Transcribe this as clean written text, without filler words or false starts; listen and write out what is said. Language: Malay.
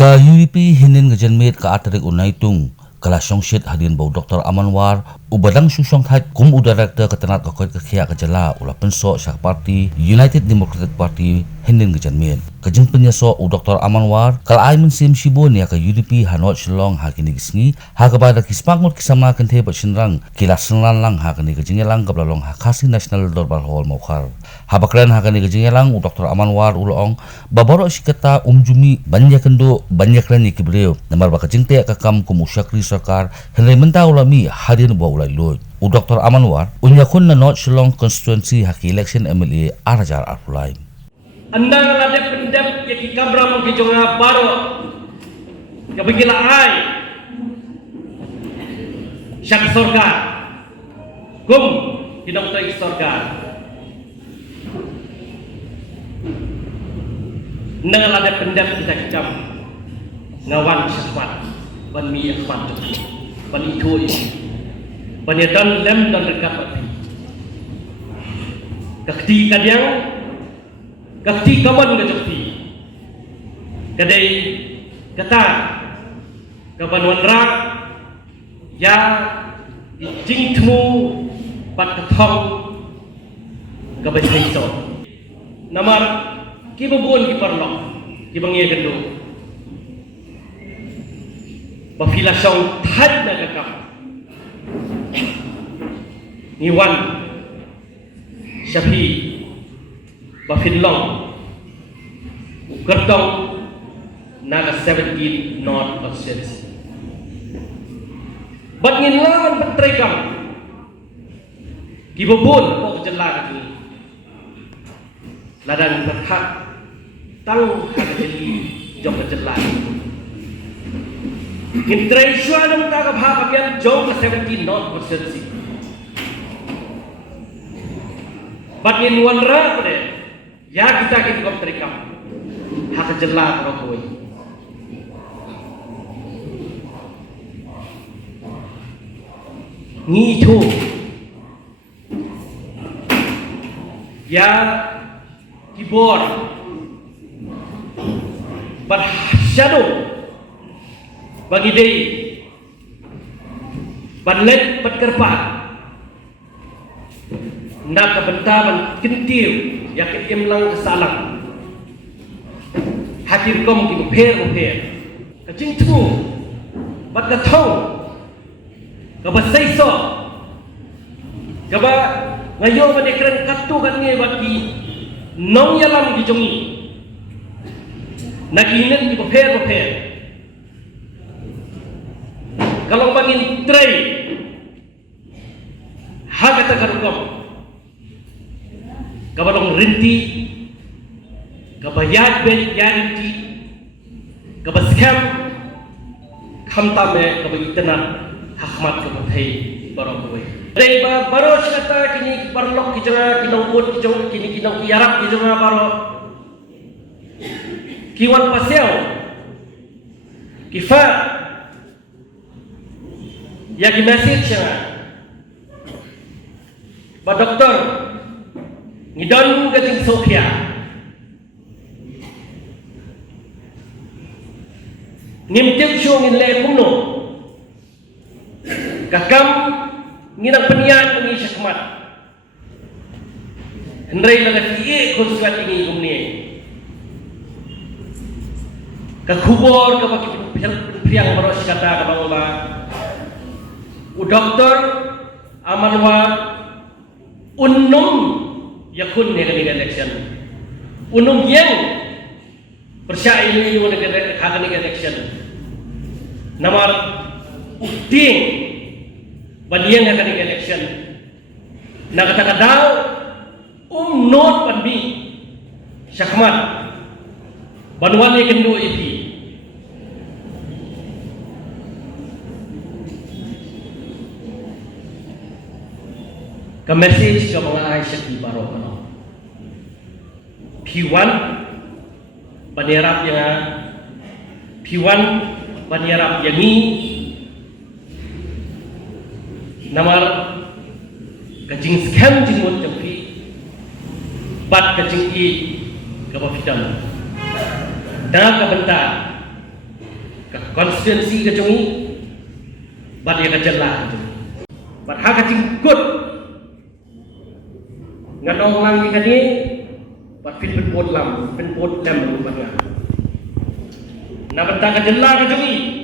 Ka UDP hinin ngajanmit ka atarik unay tung kalasyong shit hadin bau Dr. Amanwar ubadang susong thait kum udarakta katanat kakoy kakhiya kajala ula penso syak party United Democratic Party hinin ngajanmit kajing penyaso u Dr. Amanwar kalay mensim shibo niya ka UDP hanot shilong hakini gisngi hakabada kispangut kisama kente sinrang kilasan lang hakini kajing lang kablalong hakasi National Doorbell Hall maukar habakran hakini kajing lang u Dr. Amanwar ulong baboro sikata umjumi banyak kendo banyak rani kibreo namar bakajing te kakam kumusyakri sarkar henry menta ulami hadin bo ulai loy u Dr. Amanwar unyakun na not shilong constituency haki election MLA arajar arpulai andang ladep pendep yaki kabram ki jonga baro kabigila ai syak sorga kum kidong toy sorga nang ladep pendep kita kicam ngawan syafat ban mi akhwat ban itu ban dan lem dan dekat api kakti kadiang kakti kawan gajakti kadai kata kawan wanrak ya jing temu pat kathong kabai haiso namar kibubun kiparlok kibangi gendo bafila song thad na kakam niwan syafi bafilong kertong naga 17 North Constituency bat nginilaman petrekam kibubun po kejelah ini ladang berhak tahu hak jeli jong kejelah ngintrai syuanam taga bhak apian jong 17 North Constituency bat nginwan ra pada ya kita kom terikam hak jelas rokoi ngitu ya keyboard bersyadu bagi dei banlet petkerpat nak kebentaman kentil yakit imlang kesalang hadir kom ki upher kacing tu bat katau kaba saiso kaba ngayo manekren katu kan nge baki nong yalam ki jongi naginen ki upher kalau bangin tray hagata karukom kabalong rinti kabayad ben yarinti kabaskam khamtame kabayitanan hakmat kabathai barokoi dei ba baro kata kini parlok ki janga kinongkut ki jong kini kinong yarap ki janga baro kiwan pasel kifa ya ki message ba doktor ngidon gating sokya ngimtip syong in le kuno kakam nginang penian mengi syakmat hendrai la fiye konsuat ini gumni kakubor ka baki priang maros kata ka bangba u doktor Amanwar unum yakun ne kani election unum yang percaya ini yung kani election namar uting baniyan kani election nakatakadaw not panbi syakmat banwan ni kendo iti ka message ka mga Aisyah di baro ano P1 panirap yang P1 panirap yang ni namar kajing scam jingmut jampi bat kajing i kapafitan da ka benta konstituensi ke jungi bat dia kejelah bat hak jingkut ngadong lang ni bat fit pen pot lam bat na bentang kejelah ke jungi